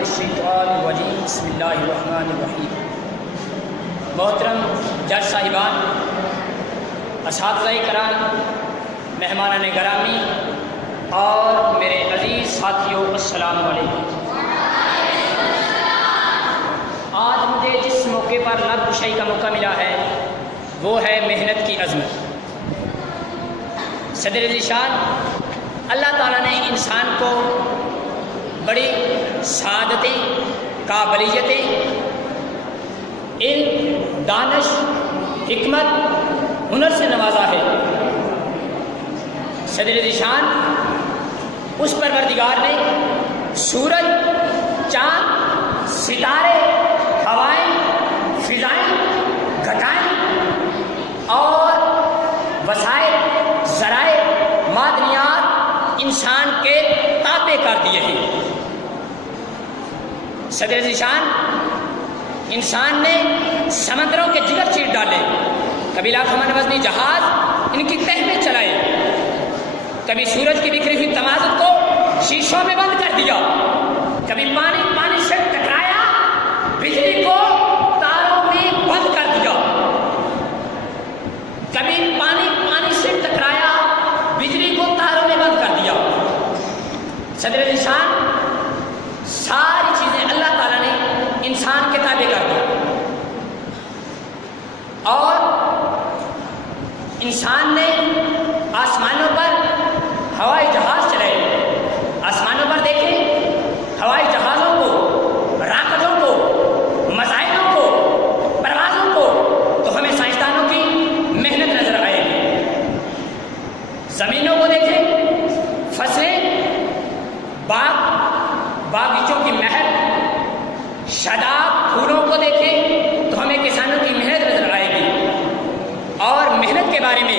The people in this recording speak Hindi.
बिस्मिल्लाहिर्रहमानिर्रहीम। बिस्मिल्लाहिर्रहमानिर्रहीम। मोहतरम जज साहिबान, असातिज़ाए कराम, मेहमानान गिरामी और मेरे अज़ीज़ साथियों, अस्सलामु अलैकुम। आज मुझे जिस मौके पर लफ्ज़ कुशाई का मौका मिला है वो है मेहनत की अज़मत। सदर ज़िशान अल्लाह ताला ने इंसान को बड़ी सादतें, काबिलियतें, इल्म, दानिश, हिकमत, हुनर से नवाजा है। सदर ज़िशान उस परवरदिगार ने सूरज, चाँद, सितारे, हवाएं, फिजाएं, घटाएं और वसाइल, ज़राए, मादनियात इंसान के ताबे कर दिए हैं। सदर ज़िशान इंसान ने समंदरों के जिगर चीर डाले, कभी लाखों वज़नी जहाज इनकी तह में चलाए, कभी सूरज की बिखरी हुई तमाज़ुन को शीशों में बंद कर दिया, कभी पानी पानी से टकराया, बिजली को तारों में बंद कर दिया, कभी पानी पानी से टकराया, बिजली को तारों में बंद कर दिया। सदर ज़िशान सारी चीज़ें अल्लाह ताला ने इंसान के ताबे कर दी और इंसान ने आसमानों पर हवाई जहाज चलाए। आसमानों पर देखें हवाई जहाज़ों को, राकेटों को, मिसाइलों को, परवाज़ों को, तो हमें साइंसदानों की मेहनत नजर आएगी। ज़मीनों को देखें, फसलें, बागीचों की महक, शादाब फूलों को देखें तो हमें किसानों की मेहनत नजर आएगी। और मेहनत के बारे में